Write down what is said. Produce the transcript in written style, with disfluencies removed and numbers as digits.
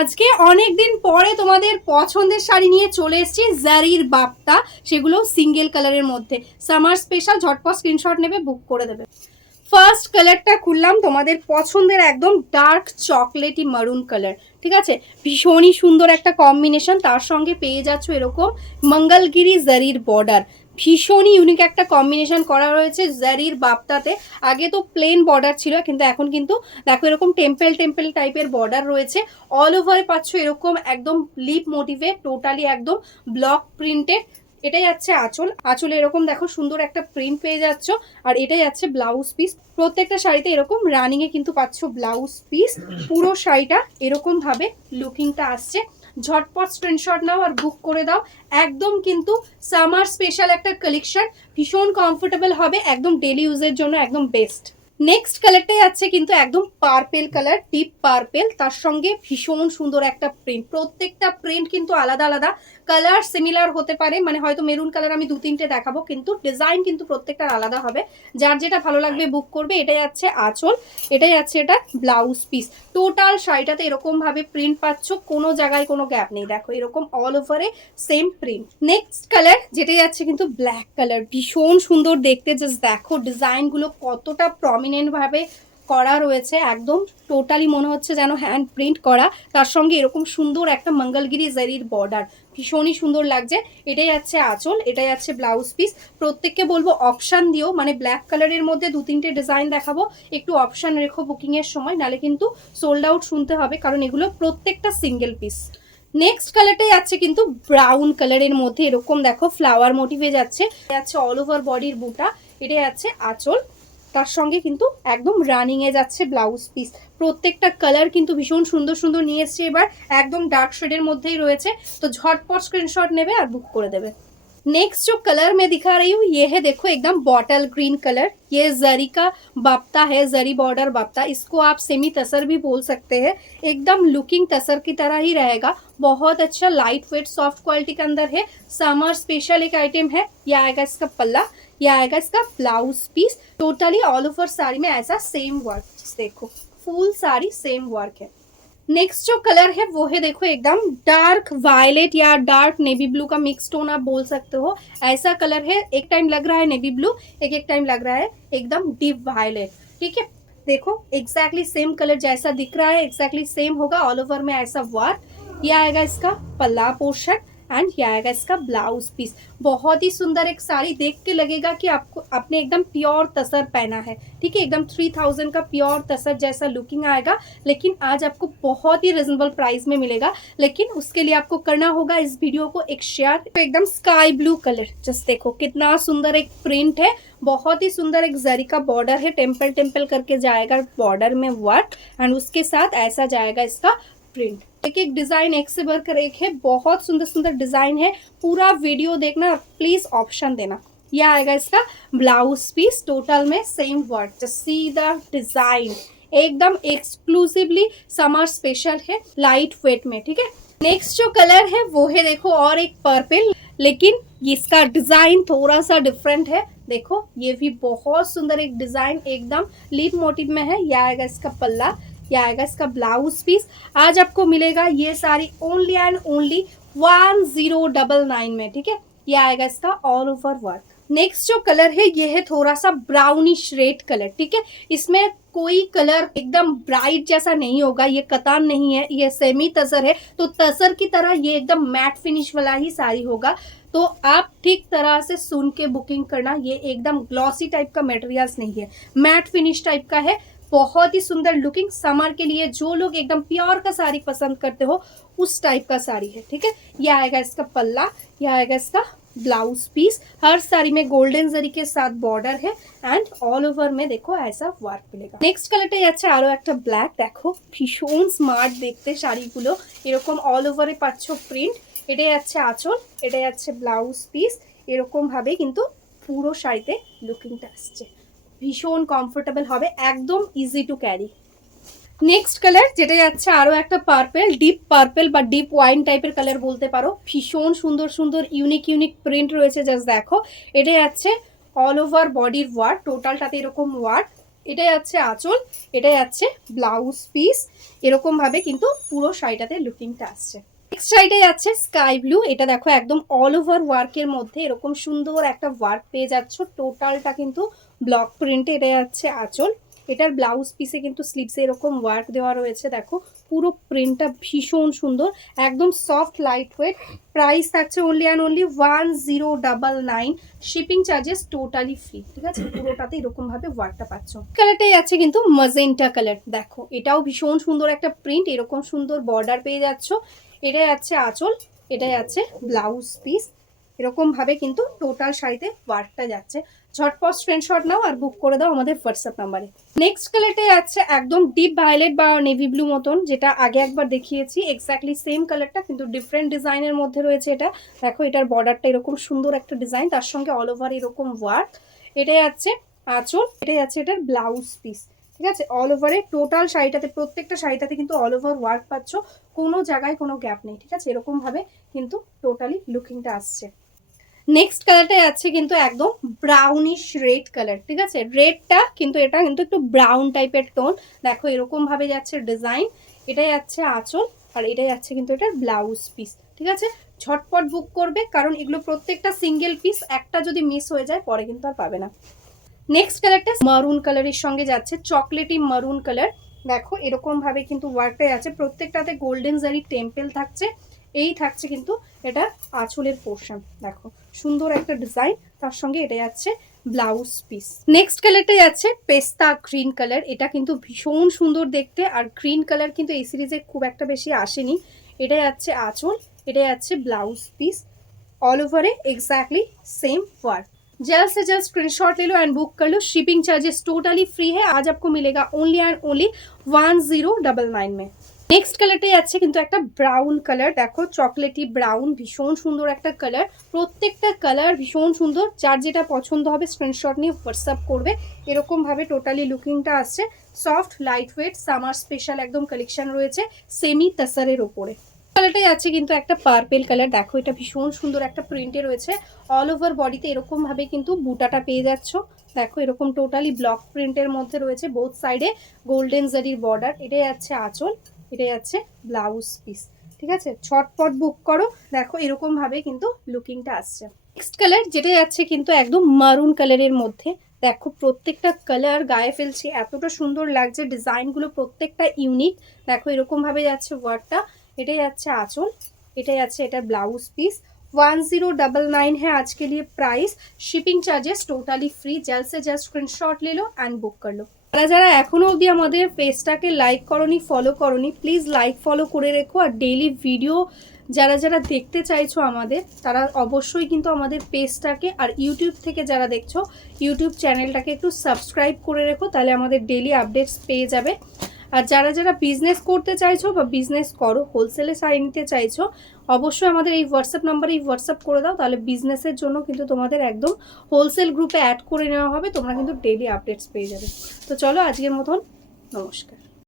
আজকে অনেক দিন পরে তোমাদের পছন্দের শাড়ি নিয়ে চলে এসেছি জারির বাপ্তা, সেগুলো সিঙ্গেল কালারের মধ্যে। সামার স্পেশাল, ঝটপট স্ক্রিনশট নেবে, বুক করে দেবে। ফার্স্ট কালারটা খুললাম, তোমাদের পছন্দের একদম ডার্ক চকলেটি মারুন কালার। ঠিক আছে, ভীষণই সুন্দর একটা কম্বিনেশন। তার সঙ্গে পেয়ে যাচ্ছ এরকম মঙ্গলগিরি জারির বর্ডার। ভীষণই ইউনিক একটা কম্বিনেশন করা রয়েছে জারির বাপ্তাতে। আগে তো প্লেন বর্ডার ছিল, কিন্তু এখন কিন্তু দেখো এরকম টেম্পেল টেম্পেল টাইপের বর্ডার রয়েছে। অল ওভারে পাচ্ছ এরকম একদম লিপ মোটিভে, টোটালি একদম ব্লক প্রিন্টেড। এটাই যাচ্ছে আঁচল। আঁচলে এরকম দেখো সুন্দর একটা প্রিন্ট পেয়ে যাচ্ছ। আর এটাই যাচ্ছে ব্লাউজ পিস। প্রত্যেকটা শাড়িতে এরকম রানিং এ কিন্তু পাচ্ছ ব্লাউজ পিস। পুরো শাড়িটা এরকম ভাবে লুকিংটা আসছে। ঝটপট স্ক্রিনশট নাও আর বুক করে দাও। একদম কিন্তু সামার স্পেশাল একটা কালেকশন, ভীষণ কমফোর্টেবল হবে, একদম ডেলি ইউজের জন্য একদম বেস্ট। নেক্সট কালারটাই আছে কিন্তু একদম পার্পেল কালার, ডিপ পার্পেল। তার সঙ্গে ভীষণ সুন্দর একটা প্রিন্ট। প্রত্যেকটা প্রিন্ট কিন্তু আলাদা আলাদা, কালার সিমিলার হতে পারে, মানে হয়তো মেরুন কালার আমি 2-3টে দেখাবো, কিন্তু ডিজাইন কিন্তু প্রত্যেকটার আলাদা হবে। যার যেটা ভালো লাগবে বুক করবে। এটাই যাচ্ছে আঁচল, এটাই যাচ্ছে এটা ব্লাউজ পিস। টোটাল শাড়িটাতে এরকম ভাবে প্রিন্ট পাচ্ছ, কোনো জায়গায় কোনো গ্যাপ নেই। দেখো এরকম অল ওভারে সেম প্রিন্ট। নেক্সট কালার যেটা যাচ্ছে কিন্তু ব্ল্যাক কালার, ভীষণ সুন্দর দেখতে। জাস্ট দেখো ডিজাইনগুলো কতটা প্রমিনেন্ট ভাবে করা রয়েছে, একদম টোটালি মনে হচ্ছে যেন হ্যান্ড প্রিন্ট করা। তার সঙ্গে এরকম সুন্দর একটা মঙ্গলগিরি জারির বর্ডার, ভীষণই সুন্দর লাগছে। এটাই যাচ্ছে আঁচল, এটাই যাচ্ছে ব্লাউজ পিস। প্রত্যেককে বলবো অপশান দিও, মানে ব্ল্যাক কালারের মধ্যে 2-3টে ডিজাইন দেখাবো, একটু অপশান রেখো বুকিংয়ের সময়, নালে কিন্তু সোল্ড আউট শুনতে হবে, কারণ এগুলো প্রত্যেকটা সিঙ্গেল পিস। নেক্সট কালারটাই যাচ্ছে কিন্তু ব্রাউন কালারের মধ্যে, এরকম দেখো ফ্লাওয়ার মোটিভে যাচ্ছে। যাচ্ছে অল ওভার বডির বুটা। এটা যাচ্ছে আঁচল, তার সঙ্গে কিন্তু একদম রানিং এ যাচ্ছে ব্লাউজ পিস। প্রত্যেকটা কালার কিন্তু ভীষণ সুন্দর সুন্দর নিয়ে এসছে এবার, একদম ডার্ক শেডের মধ্যেই রয়েছে। তো ঝটপট স্ক্রিনশট নেবে আর বুক করে देवे। नेक्स्ट जो कलर मैं दिखा रही हूँ ये है, देखो एकदम बॉटल ग्रीन कलर। ये जरी का बाप्ता है, जरी बॉर्डर बाप्ता। इसको आप सेमी तसर भी बोल सकते हैं। एकदम लुकिंग तसर की तरह ही रहेगा। बहुत अच्छा लाइट वेट सॉफ्ट क्वालिटी के अंदर है। समर स्पेशल एक आइटम है। यह आएगा इसका पल्ला, यह आएगा इसका blouse piece. Totally all over sari में ऐसा सेम वर्क, देखो फुल साड़ी सेम वर्क है। नेक्स्ट जो कलर है वो है, देखो एकदम डार्क वायलेट या डार्क नेवी ब्लू का मिक्स टोन आप बोल सकते हो। ऐसा कलर है, एक टाइम लग रहा है नेवी ब्लू, एक एक टाइम लग रहा है एकदम डीप वायलेट। ठीक है, देखो एग्जैक्टली सेम कलर जैसा दिख रहा है एग्जैक्टली सेम होगा। ऑल ओवर में ऐसा वर्क। यह आएगा इसका पल्ला पोर्शन एंड यह आएगा इसका ब्लाउज पीस। बहुत ही सुंदर एक साड़ी, देख के लगेगा कि आपको आपने एकदम प्योर तसर पहना है। ठीक है, एकदम 3000 का प्योर तसर जैसा लुकिंग आएगा। लेकिन आज आपको बहुत ही रिजनेबल प्राइस में मिलेगा। लेकिन उसके लिए आपको करना होगा इस वीडियो को एक शेयर। तो एकदम स्काई ब्लू कलर, जस्ट देखो कितना सुंदर एक प्रिंट है। बहुत ही सुंदर एक जरी का बॉर्डर है, टेम्पल टेम्पल करके जाएगा बॉर्डर में वर्क, एंड उसके साथ ऐसा जाएगा इसका प्रिंट। एक एक डिजाइन एक से बढ़कर एक है, बहुत सुंदर सुंदर डिजाइन है। पूरा वीडियो देखना, प्लीज ऑप्शन देना। यह आएगा इसका ब्लाउज पीस, टोटल में same work. Just see the design, एकदम एक्सक्लूसिवली समर स्पेशल है, लाइट वेट में। ठीक है, नेक्स्ट जो कलर है वो है, देखो और एक पर्पल, लेकिन इसका डिजाइन थोड़ा सा डिफरेंट है। देखो ये भी बहुत सुंदर एक डिजाइन, एकदम लीफ मोटिव में है। यह आएगा इसका पल्ला, यह आएगा इसका ब्लाउज पीस। आज आपको मिलेगा ये सारी ओनली एंड ओनली 1099 में। ठीक है, यह आएगा इसका ऑल ओवर वर्क। नेक्स्ट जो कलर है ये है थोड़ा सा ब्राउनिश रेड कलर। ठीक है, इसमें कोई कलर एकदम ब्राइट जैसा नहीं होगा, ये कतान नहीं है, ये सेमी तसर है। तो तसर की तरह ये एकदम मैट फिनिश वाला ही साड़ी होगा। तो आप ठीक तरह से सुन के बुकिंग करना। ये एकदम ग्लॉसी टाइप का मटेरियल्स नहीं है, मैट फिनिश टाइप का है। बहुत ही सुंदर लुकिंग, समर के लिए जो लोग एकदम प्योर का साड़ी पसंद करते हो उस टाइप का साड़ी है। ठीक है, यह आएगा इसका पल्ला, यह आएगा इसका ब्लाउज पीस। हर साड़ी में गोल्डन जरी के साथ बॉर्डर है, एंड ऑल ओवर में देखो ऐसा वर्क मिलेगा। नेक्स्ट कलरটা যাচ্ছে আরো একটা ব্ল্যাক। দেখো ভীষণ স্মার্ট দেখতে শাড়িগুলো, এরকম অল ওভারে পাচ্ছ প্রিন্ট। এটা যাচ্ছে আঁচল, এটা যাচ্ছে ব্লাউজ পিস। এরকম ভাবে কিন্তু পুরো শাড়িতে লুকিংটা আসছে, ভীষণ কমফোর্টেবল হবে, একদম easy to carry. Next colour যেটা যাচ্ছে আরো একটা পার্পল, ডিপ পার্পল বা ডিপ ওয়াইন টাইপের কালার বলতে পারো। ভীষণ সুন্দর সুন্দর ইউনিক ইউনিক প্রিন্ট রয়েছে। জাস্ট দেখো, এটা যাচ্ছে অল ওভার বডির ওয়ার্ক, টোটালটাতে এরকম ওয়ার্ক। এটাই আছে আঁচল, এটাই আছে ব্লাউজ পিস। এরকম ভাবে কিন্তু পুরো শাড়িটাতে লুকিংটা আসছে। নেক্সট শাড়িটা যাচ্ছে স্কাই ব্লু। এটা দেখো একদম অল ওভার ওয়ার্কের মধ্যে এরকম সুন্দর একটা ওয়ার্ক পেয়ে যাচ্ছ, টোটালটা কিন্তু ব্লক প্রিন্টে। এটা যাচ্ছে আঁচল, এটার ব্লাউজ পিসে কিন্তু স্লিভসে এরকম ওয়ার্ক দেওয়া রয়েছে। দেখো পুরো প্রিন্টটা ভীষণ সুন্দর, একদম সফট লাইট ওয়েট। প্রাইস থাকছে only and only 1099। Shipping charges totally free, ঠিক আছে। পুরোটাতে এরকম ভাবে ওয়ার্কটা পাচ্ছ। কালারটাই আছে কিন্তু ম্যাজেন্টা কালার। দেখো এটাও ভীষণ সুন্দর একটা প্রিন্ট, এরকম সুন্দর বর্ডার পেয়ে যাচ্ছ। এটাই আছে আঁচল, এটাই আছে ব্লাউজ পিস। এরকম ভাবে কিন্তু টোটাল শাড়িতে ওয়ার্কটা যাচ্ছে। ঝটপট স্ক্রিনশট নাও আর বুক করে দাও আমাদের হোয়াটসঅ্যাপ নাম্বারে। নেক্সট কালারটাই আছে একদম ডিপ ভায়োলেট বা নেভি ব্লু মতন, যেটা আগে একবার দেখিয়েছি। এক্স্যাক্টলি সেম কালারটা কিন্তু ডিফারেন্ট ডিজাইনের মধ্যে রয়েছে এটা। দেখো এটার বর্ডারটা এরকম সুন্দর একটা ডিজাইন, তার সঙ্গে অল ওভার এরকম ওয়ার্ক। এটাই আছে আঁচল, এটাই আছে এটার ব্লাউজ পিস, ঠিক আছে। অল ওভারে টোটাল শাড়িটাতে, প্রত্যেকটা শাড়িটাতে কিন্তু অল ওভার ওয়ার্ক পাচ্ছ, কোনো জায়গায় কোনো গ্যাপ নেই, ঠিক আছে। এরকম ভাবে কিন্তু টোটালি লুকিংটা আসছে। নেক্সট কালারটা আছে কিন্তু একদম ব্রাউনিশ রেড কালার, ঠিক আছে। রেডটা কিন্তু এটা কিন্তু একটু ব্রাউন টাইপের টোন। দেখো এরকম ভাবে যাচ্ছে ডিজাইন। এটাই যাচ্ছে আঁচল আর এটাই যাচ্ছে কিন্তু এটার ব্লাউজ পিস, ঠিক আছে। ঝটপট বুক করবে, কারণ এগুলো প্রত্যেকটা সিঙ্গেল পিস, একটা যদি মিস হয়ে যায় পরে কিন্তু আর পাবে না। নেক্সট কালারটা মারুন কালারের সঙ্গে যাচ্ছে, চকলেটি মারুন কালার। দেখো এরকম ভাবে কিন্তু ওয়ার্কটাই আছে, প্রত্যেকটাতে গোল্ডেন জারি টেম্পেল থাকছে। এই থাকছে কিন্তু এটা আঁচলের পোর্শন। দেখো সুন্দর একটা ডিজাইন, তার সঙ্গে এটা যাচ্ছে ব্লাউজ পিস। নেক্সট কালারটা যাচ্ছে পেস্তা গ্রিন কালার। এটা কিন্তু ভীষণ সুন্দর দেখতে, আর গ্রিন কালার কিন্তু এই সিরিজে খুব একটা বেশি আসেনি। এটা যাচ্ছে আঁচল, এটা যাচ্ছে ব্লাউজ পিস। ऑल ओवर है एग्जैक्टली सेम वर्क। जल्द से जल्द स्क्रीनशॉट ले लो एंड बुक कर लो। शिपिंग चार्जेस टोटली फ्री है। आज आपको मिलेगा ओनली एंड ओनली 1099 में। নেক্সট কালারটাই আছে কিন্তু একটা ব্রাউন কালার। দেখো চকলেটি ব্রাউন, ভীষণ সুন্দর একটা কালার। প্রত্যেকটা কালার ভীষণ সুন্দর, যার যেটা পছন্দ হবে স্ক্রিনশট নিয়ে হোয়াটসঅ্যাপ করবে। এরকম ভাবে টোটালি লুকিংটা আসছে। Soft light weight summer special একদম কালেকশন রয়েছে সেমি তাসারের ওপরে। কালারটাই আছে কিন্তু একটা পার্পেল কালার। দেখো এটা ভীষণ সুন্দর একটা প্রিন্টে রয়েছে। অল ওভার বডিতে এরকম ভাবে কিন্তু বুটাটা পেয়ে যাচ্ছ। দেখো এরকম টোটালি ব্লক প্রিন্টের মধ্যে রয়েছে, বোথ সাইডে গোল্ডেন জারির বর্ডার। এটাই আছে আঁচল, এটাই আছে ব্লাউজ পিস, ঠিক আছে। ছটপট বুক করো। দেখো এরকম ভাবে কিন্তু লুকিংটা আসছে। নেক্সট কালার যেটা যাচ্ছে কিন্তু একদম মারুন কালারের মধ্যে। দেখো প্রত্যেকটা কালার গায়ে ফেলছে, এতটা সুন্দর লাগছে। ডিজাইনগুলো প্রত্যেকটা ইউনিক। দেখো এরকম ভাবে যাচ্ছে ওয়ার্কটা। এটাই যাচ্ছে আঁচল, এটাই আছে এটা ব্লাউজ পিস। 1099 है आज के लिए price. Shipping charges totally free. जल्द से जल्द स्क्रीनशॉट ले लो एंड बुक कर लो। যারা যারা এখনো অবধি আমাদের পেজটাকে লাইক করনি, ফলো করনি, প্লিজ লাইক ফলো করে রেখো। আর ডেইলি ভিডিও যারা যারা দেখতে চাইছো আমাদের, তারা অবশ্যই কিন্তু আমাদের পেজটাকে, আর ইউটিউব থেকে যারা দেখছো ইউটিউব চ্যানেলটাকে একটু সাবস্ক্রাইব করে রেখো, তাহলে আমাদের ডেইলি আপডেটস পেয়ে যাবে। আর যারা যারা বিজনেস করতে চাইছো বা বিজনেস করো, হোলসেলে শাড়ি নিতে চাইছো, অবশ্যই আমাদের এই হোয়াটসঅ্যাপ নাম্বারে হোয়াটসঅ্যাপ করে দাও, তাহলে বিজনেসের জন্য কিন্তু তোমাদের একদম হোলসেল গ্রুপে অ্যাড করে নেওয়া হবে। তোমরা কিন্তু ডেইলি আপডেটস পেয়ে যাবে। তো চলো আজকের মতন নমস্কার।